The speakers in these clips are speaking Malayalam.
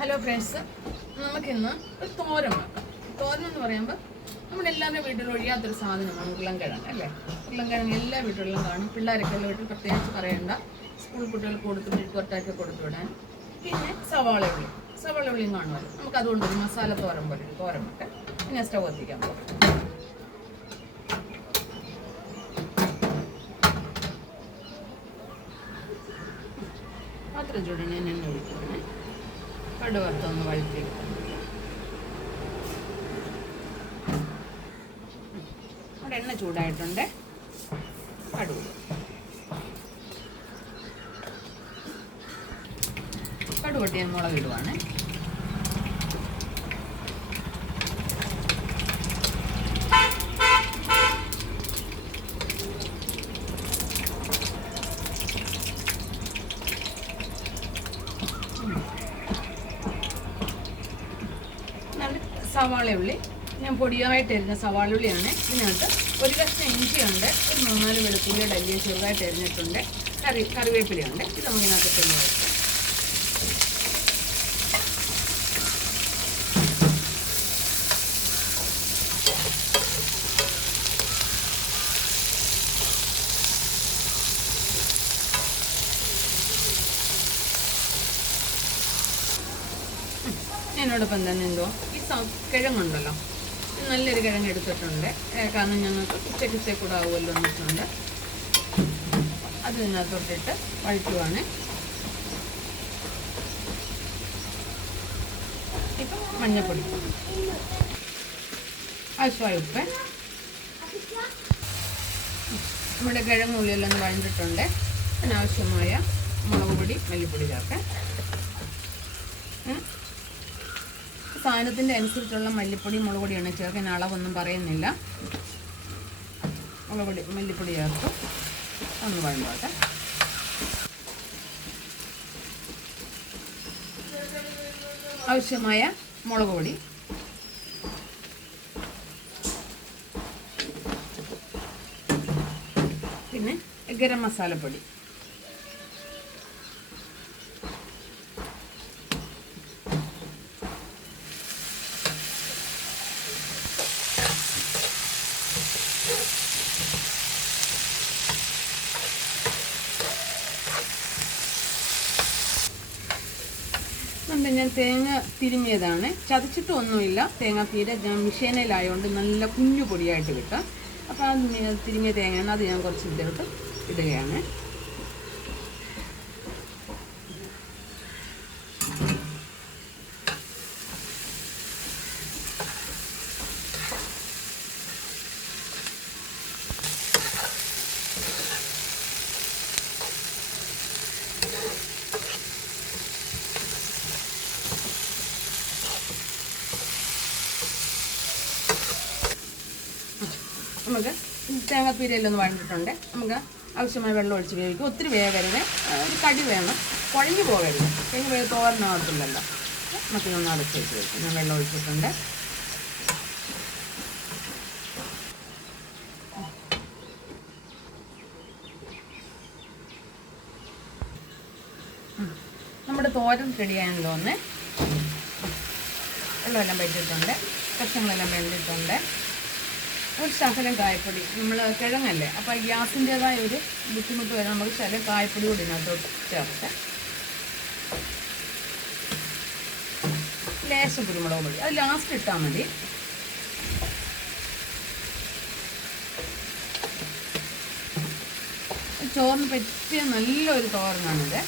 ഹലോ ഫ്രണ്ട്സ്, നമുക്കിന്ന് ഒരു തോരൻ വെക്കാം. തോരൻ എന്ന് പറയുമ്പോൾ നമ്മുടെ എല്ലാവരുടെ വീട്ടിൽ ഒഴിയാത്തൊരു സാധനമാണ് ഉരുളൻകിഴങ്ങ് അല്ലേ. ഉരുളൻകിഴങ്ങ് എല്ലാ വീട്ടുകളിലും കാണും. പിള്ളേരൊക്കെ എല്ലാ വീട്ടിൽ പ്രത്യേകിച്ച് പറയേണ്ട, സ്കൂൾ കുട്ടികൾക്ക് കൊടുത്ത് മെഴുക്കുവരട്ടാക്കി കൊടുത്തു വിടാൻ. പിന്നെ സവാള ഉള്ളിയും കാണുമല്ലോ. നമുക്ക് അതുകൊണ്ടൊരു മസാല തോരൻ പോലെ ഒരു തോരൻ വെക്കാം. പിന്നെ സ്റ്റവ് കത്തിക്കാൻ പോകും. പാത്രം ചൂടാൻ ഞാൻ എണ്ണ ഒഴിക്കുന്നത്. കടുക് വറുത്തൊന്ന് വഴറ്റിയെടുക്കണം. അവിടെ എണ്ണ ചൂടായിട്ടുണ്ട്. കടുക് പൊട്ടി ഞാൻ മുളക് ഇടുവാണ്. സവാള ഉള്ളി ഞാൻ പൊടിയായിട്ട് എരിഞ്ഞ സവാള ഉള്ളിയാണ്. ഇതിനകത്ത് ഒരു കഷ്ണം ഇഞ്ചിയുണ്ട്, ഒരു 3-4 വെളുത്തുള്ളിയുടെ അല്ലിയെ ചെറുതായിട്ട് എരിഞ്ഞിട്ടുണ്ട്, കറിവേപ്പിലയുണ്ട്. ഇത് നമുക്ക് ഇതിനകത്ത് ഇട്ട് വെക്കാം. എന്നോടൊപ്പം തന്നെ ഈ കിഴങ്ങുണ്ടല്ലോ, നല്ലൊരു കിഴങ്ങ് എടുത്തിട്ടുണ്ട്. കാരണം ഞങ്ങൾക്ക് ഉച്ചയ്ക്ക് കൂടെ ആവുമല്ലോ എന്നിട്ടുണ്ട്. അത് ഇതിനകത്തോട്ടിട്ട് വഴറ്റുവാണ്. ഇപ്പം മഞ്ഞൾപ്പൊടി, ആവശ്യമായ ഉപ്പ്. നമ്മുടെ കിഴങ്ങുള്ളിയെല്ലാം ഒന്ന് വഴണ്ടിട്ടുണ്ട്. അതിനാവശ്യമായ മുളക് പൊടി, മല്ലിപ്പൊടി ചേർക്കാം. സാധനത്തിൻ്റെ അനുസരിച്ചുള്ള മല്ലിപ്പൊടി മുളക് പൊടിയാണ് ചേർക്കാൻ. അളവൊന്നും പറയുന്നില്ല. മുളക് പൊടി മല്ലിപ്പൊടി ചേർത്തു ഒന്ന് വഴണ്ടോട്ടെ. ആവശ്യമായ മുളക് പൊടി, പിന്നെ ഗരം മസാലപ്പൊടി, ഞാൻ തേങ്ങ തിരിഞ്ഞതാണ്, ചതച്ചിട്ടും ഒന്നുമില്ല. തേങ്ങ തീരെ ഞാൻ മിഷീനയിലായതുകൊണ്ട് നല്ല കുഞ്ഞു പൊടിയായിട്ട് കിട്ടാം. അപ്പോൾ അത് തിരിഞ്ഞ തേങ്ങയാണ്, അത് ഞാൻ കുറച്ച് ഇതിലോട്ട് ഇടുകയാണ്. നമുക്ക് തേങ്ങാപ്പീരയിലൊന്ന് വഴണ്ടിട്ടുണ്ട്. നമുക്ക് ആവശ്യമായ വെള്ളം ഒഴിച്ച് വേവിക്കും. ഒത്തിരി വേകരുത്, ഒരു കടി വേണം, കുഴഞ്ഞു പോകരുത്. തേങ്ങ തോരനാകത്തില്ലല്ലോ. നമുക്കിതൊന്ന് അടച്ച് വെച്ച് വയ്ക്കും. ഞാൻ വെള്ളം ഒഴിച്ചിട്ടുണ്ട്. നമ്മുടെ തോരൻ റെഡിയായല്ലോ. ഒന്ന് വെള്ളമെല്ലാം വെച്ചിട്ടുണ്ട്, കഷ്ണങ്ങളെല്ലാം വെന്തിട്ടുണ്ട്. ഒരു ശകലം കായപ്പൊടി, നമ്മൾ കിഴങ്ങല്ലേ, അപ്പോൾ ഗ്യാസിൻ്റേതായ ഒരു ബുദ്ധിമുട്ട് വരെ നമുക്ക് ശകലം കായപ്പൊടി കൂടി ഇതിനകത്തോട്ട് ചേർത്ത്, ലേശം കുരുമുളക് പൊടി, അത് ലാസ്റ്റ് ഇട്ടാൽ മതി. ചോറിന് പറ്റിയ നല്ലൊരു തോരനാണിത്.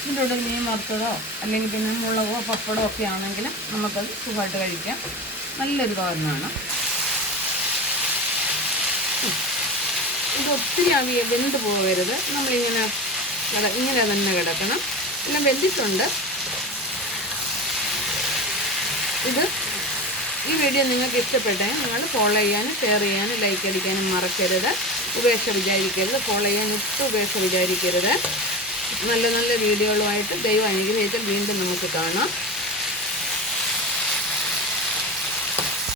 ഇതിൻ്റെ കൂടെ മീൻ വറുത്തതോ അല്ലെങ്കിൽ പിന്നെ മുളകോ പപ്പടമോ ഒക്കെ ആണെങ്കിലും നമുക്കത് സുഖമായിട്ട് കഴിക്കാം. നല്ലൊരു തോരനാണ് ഇത്. ഒത്തിരി വെന്ത് പോകരുത്. നമ്മളിങ്ങനെ ഇങ്ങനെ തന്നെ കിടക്കണം. എല്ലാം വെന്തിട്ടുണ്ട്. ഈ വീഡിയോ നിങ്ങൾക്ക് ഇഷ്ടപ്പെട്ടേ നിങ്ങൾ ഫോളോ ചെയ്യാനും ഷെയർ ചെയ്യാനും ലൈക്ക് അടിക്കാനും മറക്കരുത്. ഉപേക്ഷ വിചാരിക്കരുത്. ഫോളോ ചെയ്യാൻ ഒട്ടും ഉപേക്ഷ വിചാരിക്കരുത്. നല്ല നല്ല വീഡിയോകളുമായിട്ട് ദൈവം അനുഗ്രഹിച്ചാൽ വീണ്ടും നമുക്ക് കാണാം.